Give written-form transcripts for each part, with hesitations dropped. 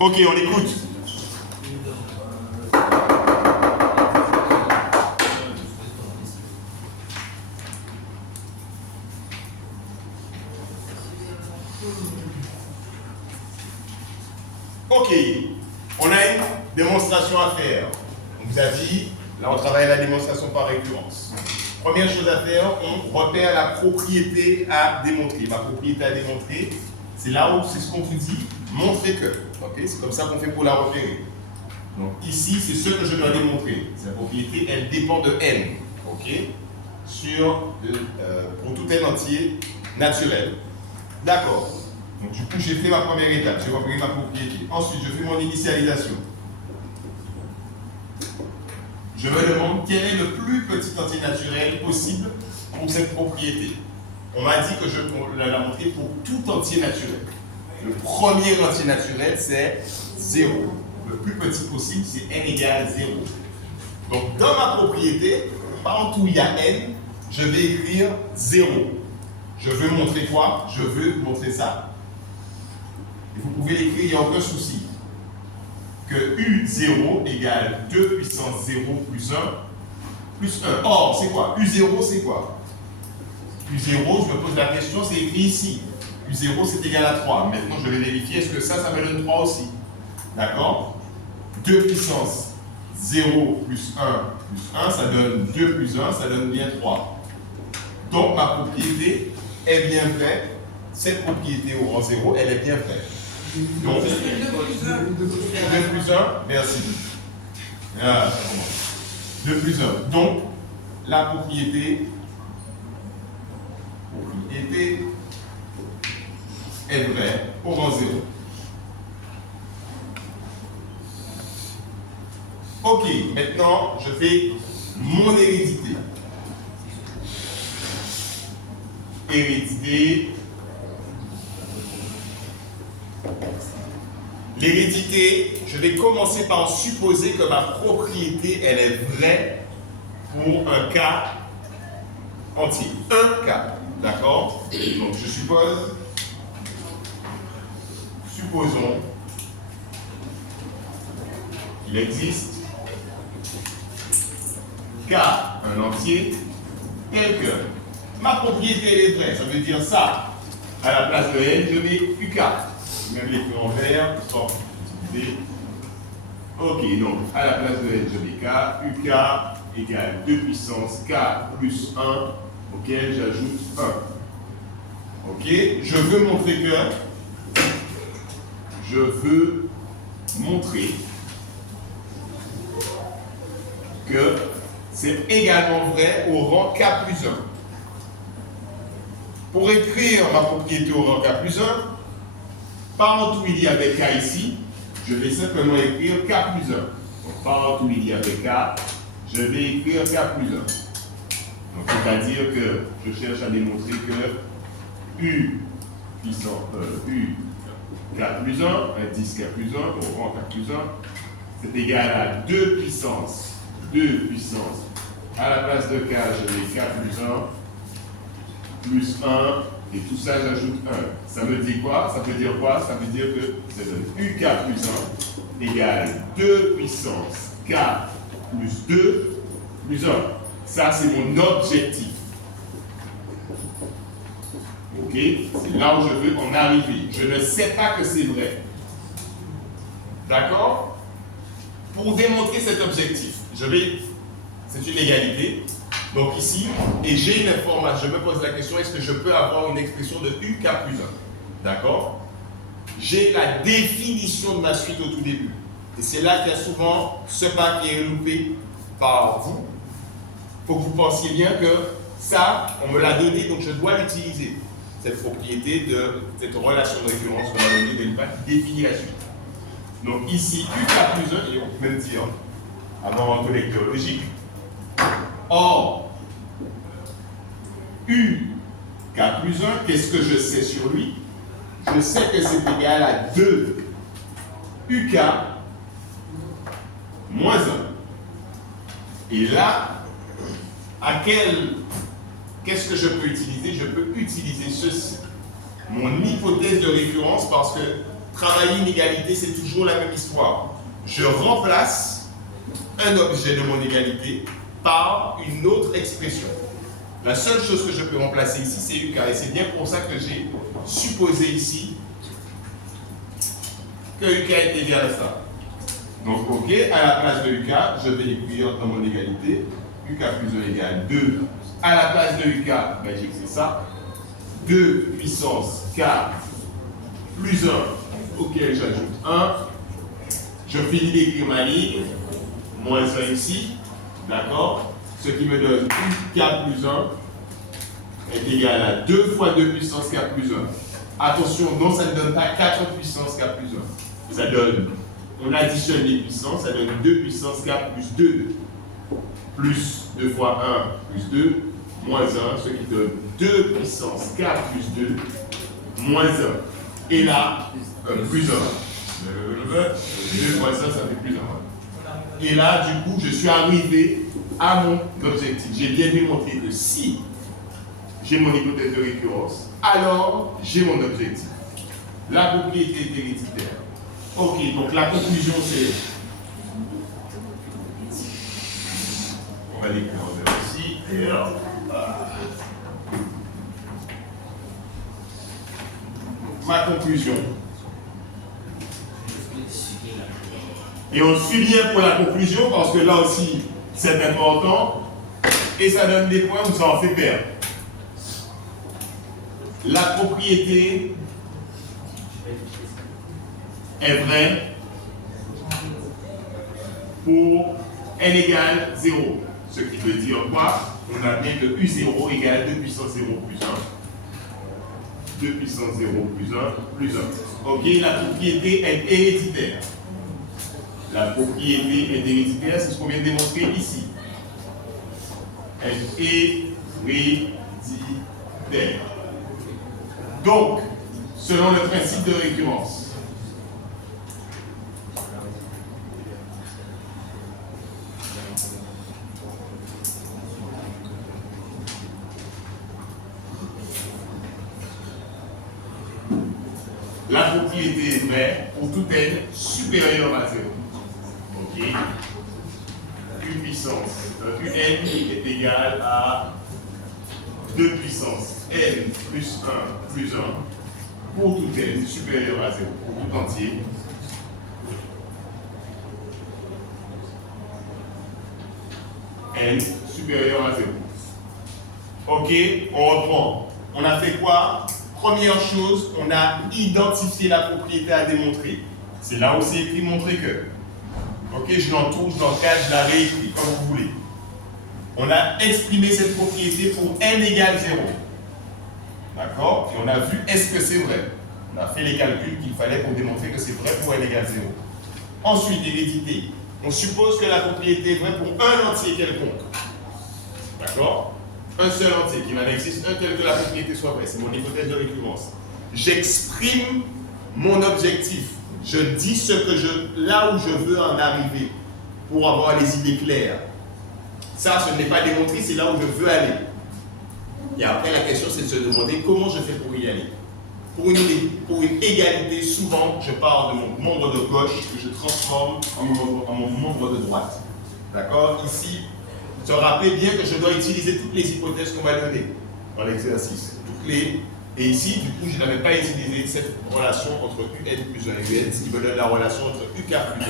Ok, on écoute. Ok, on a une démonstration à faire. On vous a dit, là on travaille la démonstration par récurrence. Première chose à faire, on repère la propriété à démontrer. Ma propriété à démontrer, c'est là où c'est ce qu'on vous dit, montrer que. Okay, c'est comme ça qu'on fait pour la repérer. Donc ici, c'est ce que je dois démontrer. Cette propriété, elle dépend de n. Okay, pour tout n entier naturel. D'accord. Donc du coup, j'ai fait ma première étape, j'ai repéré ma propriété. Ensuite, je fais mon initialisation. Je me demande quel est le plus petit entier naturel possible pour cette propriété. On m'a dit que je la montrer pour tout entier naturel. Le premier entier naturel, c'est 0. Le plus petit possible, c'est n égale 0. Donc dans ma propriété, partout où il y a n, je vais écrire 0. Je veux montrer quoi? Je veux montrer ça. Et vous pouvez l'écrire, il n'y a aucun souci. Que U0 égale 2 puissance 0 plus 1 plus 1. Or, c'est quoi? U0, c'est quoi? U0, je me pose la question, c'est écrit ici. U0, c'est égal à 3. Maintenant, je vais vérifier, est-ce que ça me donne 3 aussi? D'accord? 2 puissance 0 plus 1, ça donne 2 plus 1, ça donne bien 3. Donc, ma propriété est bien vraie. Cette propriété au rang 0, elle est bien vraie. Donc, 2 plus 1, merci. 2 plus 1. Donc, la propriété est vraie au rang 0. Ok, maintenant, je fais mon hérédité. L'hérédité, je vais commencer par supposer que ma propriété, elle est vraie pour un cas entier. Un cas, d'accord? Donc je suppose, supposons qu'il existe K, un entier, tel que ma propriété elle est vraie. Ça veut dire ça, à la place de N, je mets UK. Même l'écrire en vert, sans utiliser. Ok, donc à la place de N, je mets K. UK égale 2 puissance K plus 1, auquel j'ajoute 1. Ok, je veux montrer que c'est également vrai au rang K plus 1. Pour écrire ma propriété au rang K plus 1, partout où il y avait K ici, je vais simplement écrire K plus 1. Donc, partout où il y avait K, je vais écrire K plus 1. Donc, c'est-à-dire que je cherche à démontrer que U puissance U K plus 1, indice K plus 1, au rang K plus 1, c'est égal à 2 puissance. À la place de K, je mets K plus 1, plus 1, et tout ça, j'ajoute 1. Ça me dit quoi? Ça veut dire quoi? Ça veut dire que ça donne UK plus 1 égale 2 puissance K plus 2 plus 1. Ça, c'est mon objectif. Ok? C'est là où je veux en arriver. Je ne sais pas que c'est vrai. D'accord? Pour démontrer cet objectif, c'est une égalité. Donc ici, et j'ai une information, je me pose la question, est-ce que je peux avoir une expression de UK plus 1? D'accord? J'ai la définition de ma suite au tout début. Et c'est là qu'il y a souvent ce pas qui est loupé par vous. Il faut que vous pensiez bien que ça, on me l'a donné, donc je dois l'utiliser. Cette propriété de cette relation de récurrence qu'on m'a donnée de pas qui définit la suite. Donc ici, UK plus 1, et on peut même dire, avant un connecteur logique. Or, UK plus 1, qu'est-ce que je sais sur lui? Je sais que c'est égal à 2 UK moins 1. Et là, qu'est-ce que je peux utiliser? Je peux utiliser ceci. Mon hypothèse de récurrence, parce que travailler une égalité, c'est toujours la même histoire. Je remplace un objet de mon égalité par une autre expression. La seule chose que je peux remplacer ici, c'est UK. Et c'est bien pour ça que j'ai supposé ici que UK est égal à ça. Donc, OK, à la place de UK, je vais écrire dans mon égalité UK plus 1 égale 2. À la place de UK, ben, j'écris ça. 2 puissance K plus 1. OK, j'ajoute 1. Je finis d'écrire ma ligne. Moins 1 ici. D'accord? Ce qui me donne K plus 1 est égal à 2 fois 2 puissance K plus 1. Attention, non, ça ne donne pas 4 puissance K plus 1. Ça donne, on additionne les puissances, ça donne 2 puissance K plus 2. Plus 2 fois 1 plus 2, moins 1, ce qui donne 2 puissance K plus 2, moins 1. Et là, plus 1. 2 fois 1, ça fait plus 1. Et là, du coup, je suis arrivé à mon objectif. J'ai bien démontré que si j'ai mon hypothèse de récurrence, alors j'ai mon objectif. La propriété est héréditaire. Ok, donc la conclusion c'est... On va l'écrire en vert ici. Et alors... ma conclusion. Et on suit bien pour la conclusion parce que là aussi c'est important et ça donne des points où ça en fait perdre. La propriété est vraie pour n égale 0. Ce qui veut dire quoi? On a bien que U0 égale 2 puissance 0 plus 1. 2 puissance 0 plus 1 plus 1. Ok, la propriété est héréditaire. La propriété est héréditaire, c'est ce qu'on vient de démontrer ici. Elle est héréditaire. Donc, selon le principe de récurrence, la propriété est vraie pour tout n supérieur à 0. Ok. U puissance, un est égal à 2 puissance n plus 1 plus 1 pour tout n supérieur à 0, pour tout entier. N supérieur à 0. Ok, on reprend. On a fait quoi? Première chose, on a identifié la propriété à démontrer. C'est là où c'est écrit montrer que. Ok, je l'entoure, je l'encadre, je la réécris comme vous voulez. On a exprimé cette propriété pour n égale 0. D'accord? Et on a vu est-ce que c'est vrai. On a fait les calculs qu'il fallait pour démontrer que c'est vrai pour n égale 0. Ensuite, hérédité. On suppose que la propriété est vraie pour un entier quelconque. D'accord? Un seul entier, qu'il en existe un tel que la propriété soit vraie. C'est mon hypothèse de récurrence. J'exprime mon objectif. Je dis là où je veux en arriver pour avoir les idées claires. Ça, ce n'est pas démontré, c'est là où je veux aller. Et après, la question, c'est de se demander comment je fais pour y aller. Pour une égalité, souvent, je pars de mon membre de gauche que je transforme en mon membre de droite. D'accord? Ici, se rappeler bien que je dois utiliser toutes les hypothèses qu'on va donner dans l'exercice. Et ici, du coup, je n'avais pas utilisé cette relation entre UN plus 1 et UN, ce qui me donne la relation entre UK plus 1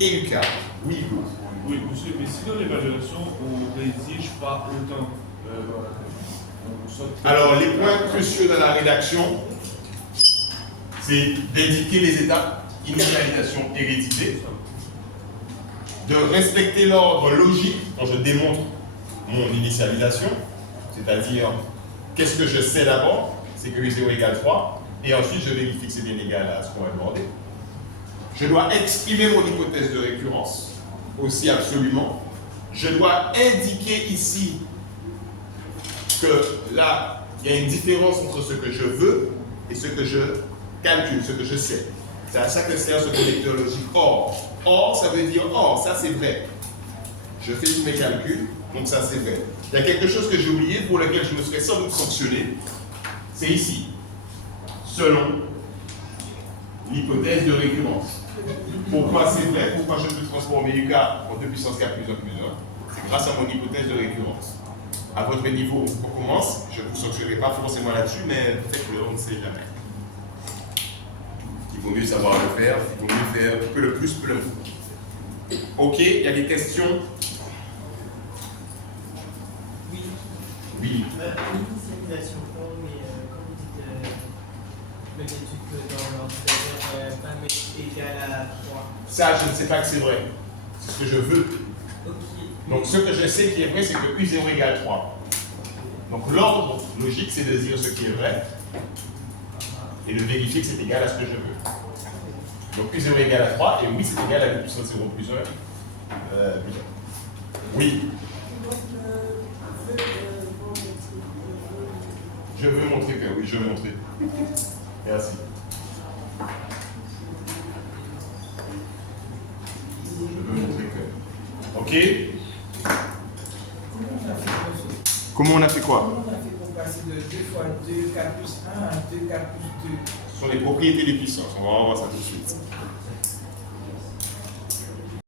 et UK. Oui, oui, monsieur, mais si dans l'évaluation, on n'exige pas autant. Alors, les points cruciaux dans la rédaction, c'est d'indiquer les étapes initialisation, hérédité, de respecter l'ordre logique quand je démontre mon initialisation, c'est-à-dire qu'est-ce que je sais d'abord, c'est que U0 égale 3, et ensuite je vérifie que c'est bien égal à ce qu'on va demander. Je dois exprimer mon hypothèse de récurrence, aussi absolument. Je dois indiquer ici que là, il y a une différence entre ce que je veux et ce que je calcule, ce que je sais. C'est à ça que sert ce connecteur logique OR. OR, ça veut dire OR, ça c'est vrai. Je fais tous mes calculs, donc ça c'est vrai. Il y a quelque chose que j'ai oublié, pour lequel je me serais sans doute sanctionné. C'est ici. Selon l'hypothèse de récurrence. Pourquoi c'est vrai? Pourquoi je peux transformer UK en 2 puissance 4 plus 1 plus 1? C'est grâce à mon hypothèse de récurrence. À votre niveau, on commence. Je ne vous sanctionnerai pas forcément là-dessus, mais peut-être qu'on ne sait jamais. Il vaut mieux savoir le faire, il vaut mieux faire peu le plus, peu le moins. Ok, il y a des questions? Oui. Oui. L'initialisation, mais quand vous dites peut-être que dans l'ordre, c'est-à-dire pas mettre égal à 3. Ça, je ne sais pas que c'est vrai. C'est ce que je veux. Ok. Donc, ce que je sais qui est vrai, c'est que U0 égale 3. Donc, l'ordre logique, c'est de dire ce qui est vrai et de vérifier que c'est égal à ce que je veux. Donc, U0 égale à 3, et oui, c'est égal à 2 puissance 0 plus 1. Oui. Je veux montrer que oui, je veux montrer. Merci. Je veux montrer que. Ok? Comment on a fait quoi? Comment on a fait pour passer de 2 fois 2, 4 plus 1 à 2, 4 plus 2? Ce sont les propriétés des puissances. On va voir ça tout de suite.